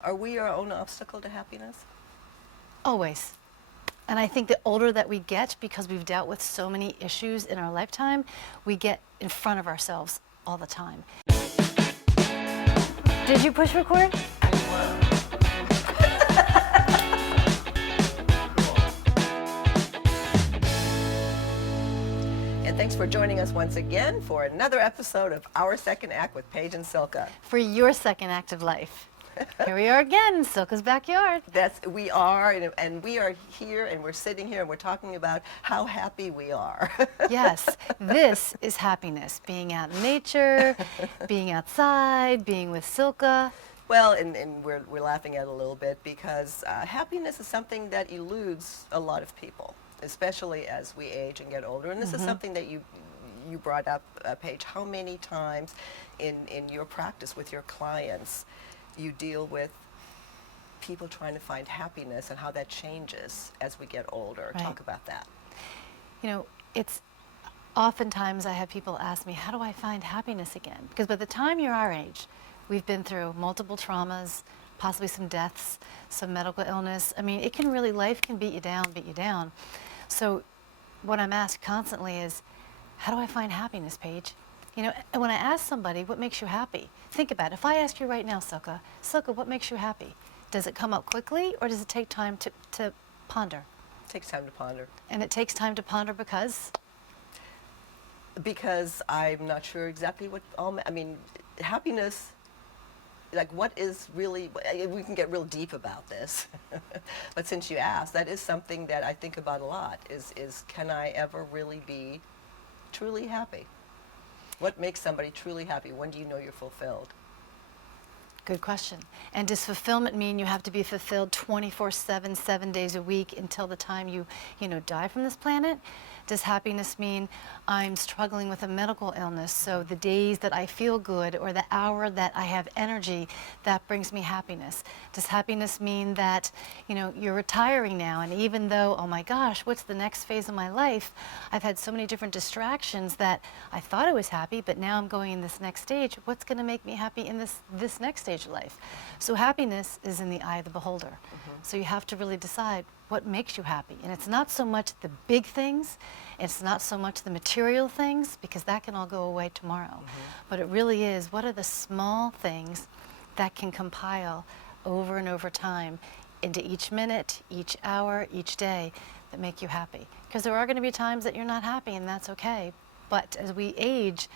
Are we our own obstacle to happiness? Always. And I think the older that we get, because we've dealt with so many issues in our lifetime, we get in front of ourselves all the time. Did you push record? And thanks for joining us once again for another episode of Our Second Act with Paige and Silka. For your second act of life. Here we are again in Silka's backyard. We are, and we are here, and we're sitting here, and we're talking about how happy we are. Yes, this is happiness. Being out in nature, being outside, being with Silka. Well, and we're laughing at it a little bit because happiness is something that eludes a lot of people, especially as we age and get older. And this is something that you brought up, Paige. How many times in your practice with your clients you deal with people trying to find happiness and how that changes as we get older? Right. Talk about that. You know, it's oftentimes I have people ask me, how do I find happiness again? Because by the time you're our age, we've been through multiple traumas, possibly some deaths, some medical illness. I mean, life can beat you down. So what I'm asked constantly is, how do I find happiness, Paige? You know, and when I ask somebody, what makes you happy? Think about it. If I ask you right now, Silka, what makes you happy? Does it come up quickly, or does it take time to ponder? It takes time to ponder. And it takes time to ponder because? Because I'm not sure exactly what, happiness, like what is really, we can get real deep about this, but since you asked, that is something that I think about a lot, is can I ever really be truly happy? What makes somebody truly happy? When do you know you're fulfilled? Good question. And does fulfillment mean you have to be fulfilled 24/7, 7 days a week until the time you die from this planet? Does happiness mean I'm struggling with a medical illness, so the days that I feel good or the hour that I have energy, that brings me happiness? Does happiness mean that, you're retiring now, and even though, oh my gosh, what's the next phase of my life? I've had so many different distractions that I thought I was happy, but now I'm going in this next stage. What's going to make me happy in this next stage of life? So happiness is in the eye of the beholder. So you have to really decide what makes you happy. And it's not so much the big things, it's not so much the material things, because that can all go away tomorrow. But it really is, what are the small things that can compile over and over time into each minute, each hour, each day that make you happy? Because there are going to be times that you're not happy, and that's okay. But as we age,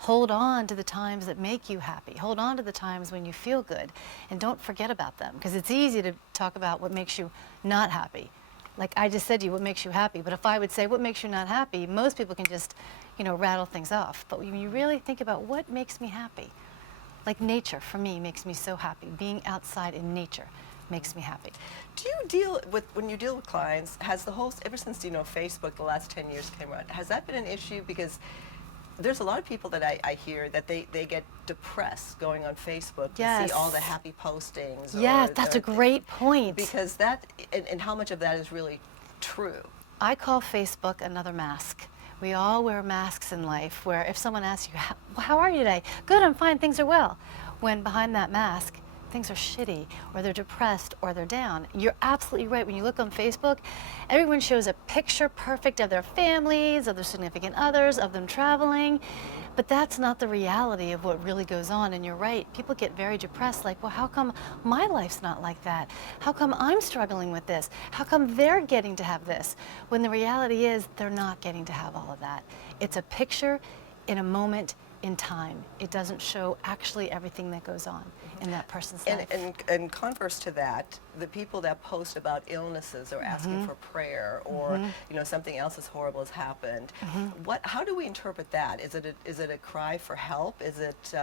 hold on to the times that make you happy. Hold on to the times when you feel good, and don't forget about them, because it's easy to talk about what makes you not happy. Like I just said to you, what makes you happy? But if I would say, what makes you not happy? Most people can just, rattle things off. But when you really think about what makes me happy, like nature, for me, makes me so happy. Being outside in nature makes me happy. Do you deal with, when you deal with clients, has the whole, ever since, Facebook, the last 10 years came around, has that been an issue? Because there's a lot of people that I hear that they get depressed going on Facebook to see all the happy postings. Yes, that's a great point. Because that, and how much of that is really true? I call Facebook another mask. We all wear masks in life where if someone asks you, how are you today? Good, I'm fine, things are well. When behind that mask, things are shitty, or they're depressed, or they're down. You're absolutely right. When you look on Facebook, everyone shows a picture perfect of their families, of their significant others, of them traveling. But that's not the reality of what really goes on. And you're right, people get very depressed, like, well, how come my life's not like that? How come I'm struggling with this? How come they're getting to have this? When the reality is, they're not getting to have all of that. It's a picture in a moment in time. It doesn't show actually everything that goes on in that person's life. And converse to that, the people that post about illnesses or asking for prayer or something else as horrible has happened, how do we interpret that? Is it a cry for help? Is it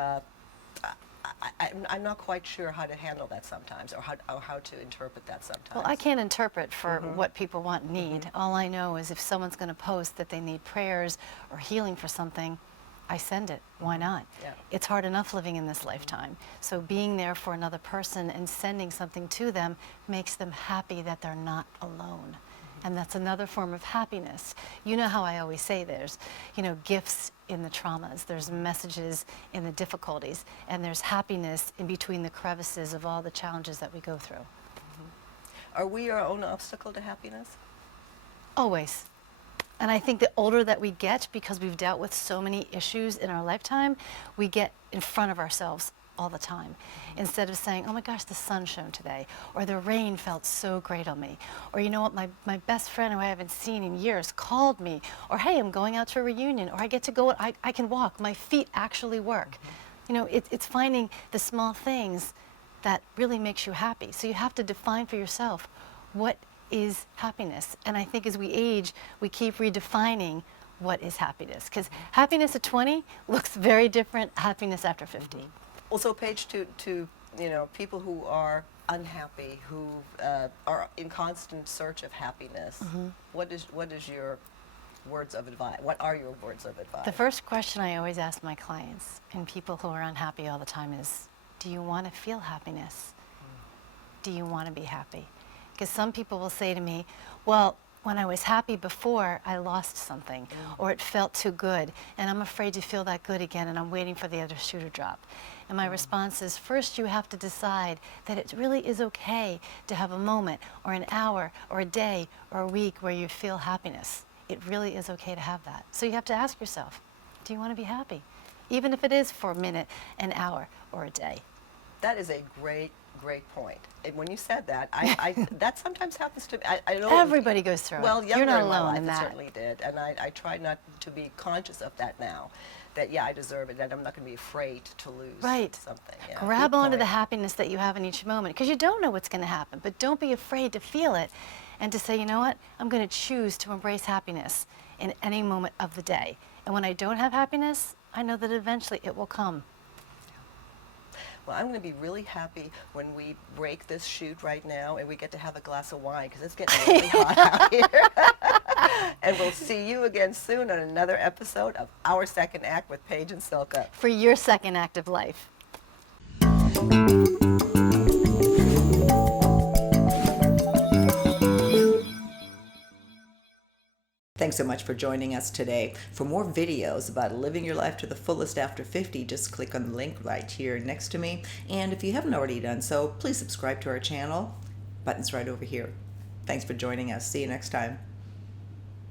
I'm not quite sure how to handle that sometimes, or how to interpret that sometimes. Well, I can't interpret for what people want and need. All I know is if someone's going to post that they need prayers or healing for something, I send it. Why not? Yeah. It's hard enough living in this lifetime. So being there for another person and sending something to them makes them happy that they're not alone. And that's another form of happiness. You know how I always say there's, gifts in the traumas, there's messages in the difficulties, and there's happiness in between the crevices of all the challenges that we go through. Are we our own obstacle to happiness? Always. And I think the older that we get, because we've dealt with so many issues in our lifetime, we get in front of ourselves all the time. Instead of saying, oh my gosh, the sun shone today, or the rain felt so great on me, or you know what, my best friend who I haven't seen in years called me, or hey, I'm going out to a reunion, or I get to go, I can walk, my feet actually work. You know, it's finding the small things that really makes you happy. So you have to define for yourself, what is happiness? And I think as we age, we keep redefining what is happiness. Because happiness at 20 looks very different happiness after 50. Well, so Paige, to you know, people who are unhappy, who are in constant search of happiness, what is your words of advice? What are your words of advice? The first question I always ask my clients and people who are unhappy all the time is, do you want to feel happiness? Do you want to be happy? Because some people will say to me, well, when I was happy before, I lost something, or it felt too good, and I'm afraid to feel that good again, and I'm waiting for the other shoe to drop. And my response is, first you have to decide that it really is okay to have a moment, or an hour, or a day, or a week where you feel happiness. It really is okay to have that. So you have to ask yourself, do you want to be happy? Even if it is for a minute, an hour, or a day. That is a great point. And when you said that, I that sometimes happens to me. I know Everybody goes through well, it. younger You're not in my alone life, in it that. certainly did, and I try not to be conscious of that now. That yeah, I deserve it, and I'm not going to be afraid to lose Right. something. Yeah, Grab good onto point. the happiness that you have in each moment, because you don't know what's going to happen, but don't be afraid to feel it and to say, you know what, I'm going to choose to embrace happiness in any moment of the day. And when I don't have happiness, I know that eventually it will come. Well, I'm going to be really happy when we break this shoot right now and we get to have a glass of wine because it's getting really hot out here. And we'll see you again soon on another episode of Our Second Act with Paige and Silka. For your second act of life. Thanks so much for joining us today. For more videos about living your life to the fullest after 50, just click on the link right here next to me. And if you haven't already done so, please subscribe to our channel. Button's right over here. Thanks for joining us. See you next time.